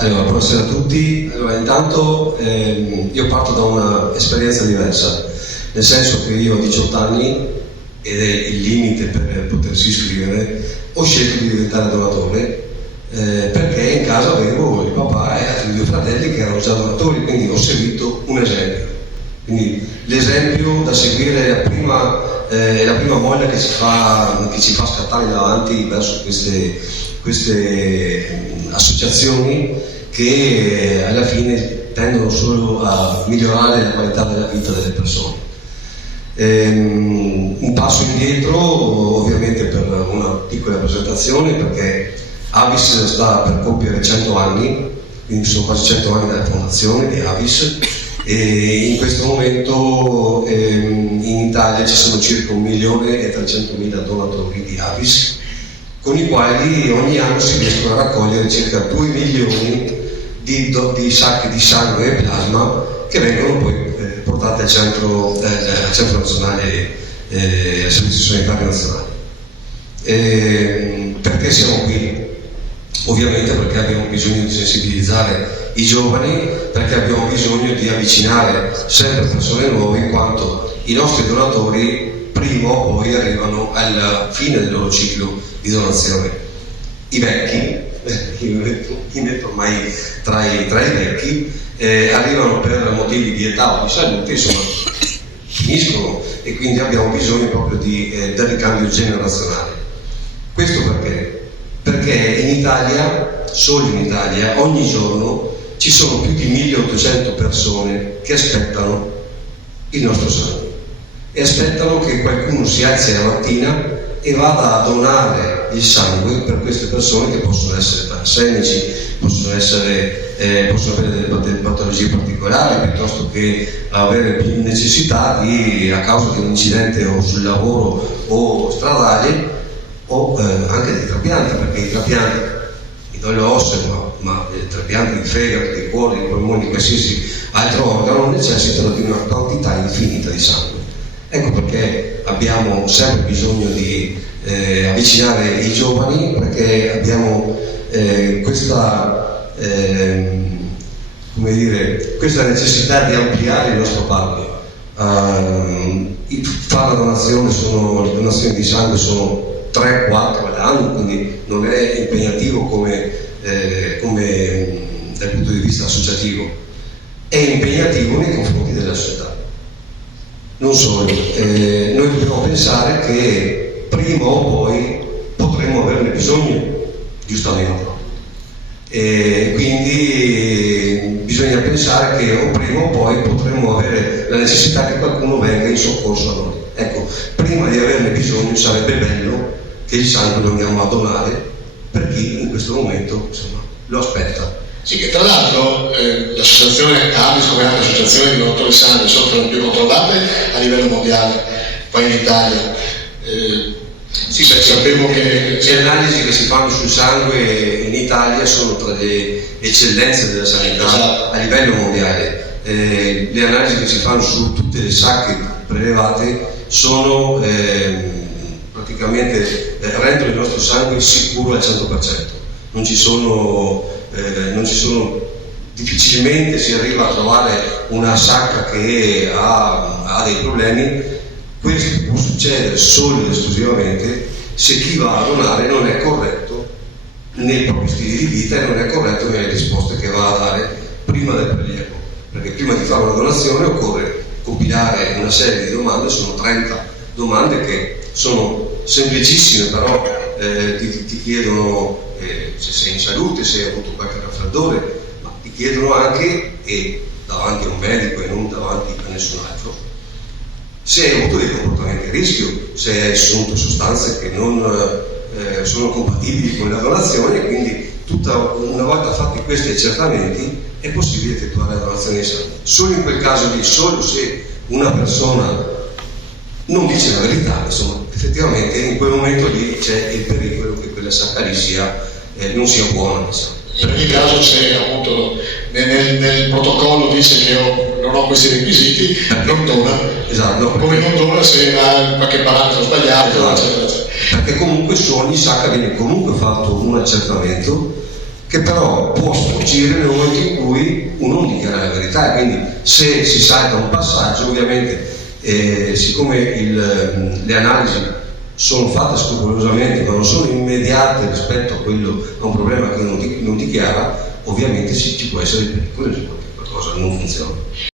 Allora, buonasera a tutti. Allora, intanto io parto da un'esperienza diversa, nel senso che io a 18 anni, ed è il limite per potersi iscrivere, ho scelto di diventare donatore perché in casa avevo il papà e altri due fratelli che erano già donatori, quindi ho seguito un esempio. Quindi l'esempio da seguire è la prima molla che ci fa scattare davanti verso queste associazioni che alla fine tendono solo a migliorare la qualità della vita delle persone. Un passo indietro ovviamente per una piccola presentazione, perché Avis sta per compiere 100 anni, quindi sono quasi 100 anni dalla fondazione di Avis, e in questo momento in Italia ci sono circa 1.300.000 donatori di Avis, con i quali ogni anno si riescono a raccogliere circa 2 milioni di sacchi di sangue e plasma che vengono poi portati al centro nazionale, al Servizio Sanitario Nazionale. Perché siamo qui? Ovviamente perché abbiamo bisogno di sensibilizzare i giovani, perché abbiamo bisogno di avvicinare sempre persone nuove, in quanto i nostri donatori prima o poi arrivano alla fine del loro ciclo di donazione. I vecchi, mi metto ormai tra i vecchi, arrivano per motivi di età o di salute, insomma, finiscono, e quindi abbiamo bisogno proprio del ricambio generazionale. Questo perché? Perché in Italia, solo in Italia, ogni giorno ci sono più di 1.800 persone che aspettano il nostro sangue e aspettano che qualcuno si alzi la mattina e vada a donare il sangue per queste persone, che possono essere talassemici, possono avere delle patologie particolari, piuttosto che avere più necessità a causa di un incidente o sul lavoro o stradale, o anche dei trapianti, perché i trapianti di midollo osseo, ma i trapianti di fegato, di cuore, di polmoni, di qualsiasi altro organo necessitano di una quantità infinita di sangue. Ecco perché abbiamo sempre bisogno di avvicinare i giovani, perché abbiamo questa necessità di ampliare il nostro parco. Fare la donazione, le donazioni di sangue sono 3-4 all'anno, quindi non è impegnativo come dal punto di vista associativo, è impegnativo nei confronti della società. Non solo, noi dobbiamo pensare che prima o poi potremo averne bisogno, giustamente, e quindi bisogna pensare che o prima o poi potremo avere la necessità che qualcuno venga in soccorso a noi. Ecco, prima di averne bisogno sarebbe bello che il sangue lo andiamo a donare per chi in questo momento, insomma, lo aspetta. Sì, che tra l'altro l'associazione Avis, come altre associazioni di donatori sangue, sono tra le più controllate a livello mondiale, poi in Italia. Sì, perché sapevo che le analisi che si fanno sul sangue in Italia sono tra le eccellenze della sanità, esatto, a livello mondiale. Le analisi che si fanno su tutte le sacche prelevate sono praticamente rendono il nostro sangue sicuro al 100%. Non ci sono, difficilmente si arriva a trovare una sacca che ha dei problemi. Questo può succedere solo ed esclusivamente se chi va a donare non è corretto nei propri stili di vita e non è corretto nelle risposte che va a dare prima del prelievo, perché prima di fare una donazione occorre compilare una serie di domande, sono 30 domande che sono semplicissime, però ti chiedono se sei in salute, se hai avuto qualche raffreddore, ma ti chiedono anche, e davanti a un medico e non davanti a nessun altro, se hai avuto dei comportamenti a rischio, se hai assunto sostanze che non sono compatibili con la donazione, e quindi una volta fatti questi accertamenti è possibile effettuare la donazione di sangue. Solo in quel caso lì, solo se una persona non dice la verità, insomma, effettivamente in quel momento lì c'è il pericolo che quella sacca lì non sia buona, diciamo. In ogni caso c'è appunto nel protocollo dice che non ho questi requisiti, non dona. Esatto, no, come non dona se ha qualche parametro sbagliato, esatto, eccetera. Perché comunque su ogni sacca viene comunque fatto un accertamento che però può sfuggire nel momento in cui uno non dichiara la verità, e quindi se si salta un passaggio, ovviamente siccome le analisi sono fatte scrupolosamente ma non sono immediate rispetto a un problema che non dichiara, ovviamente ci può essere il pericolo di qualcosa non funziona.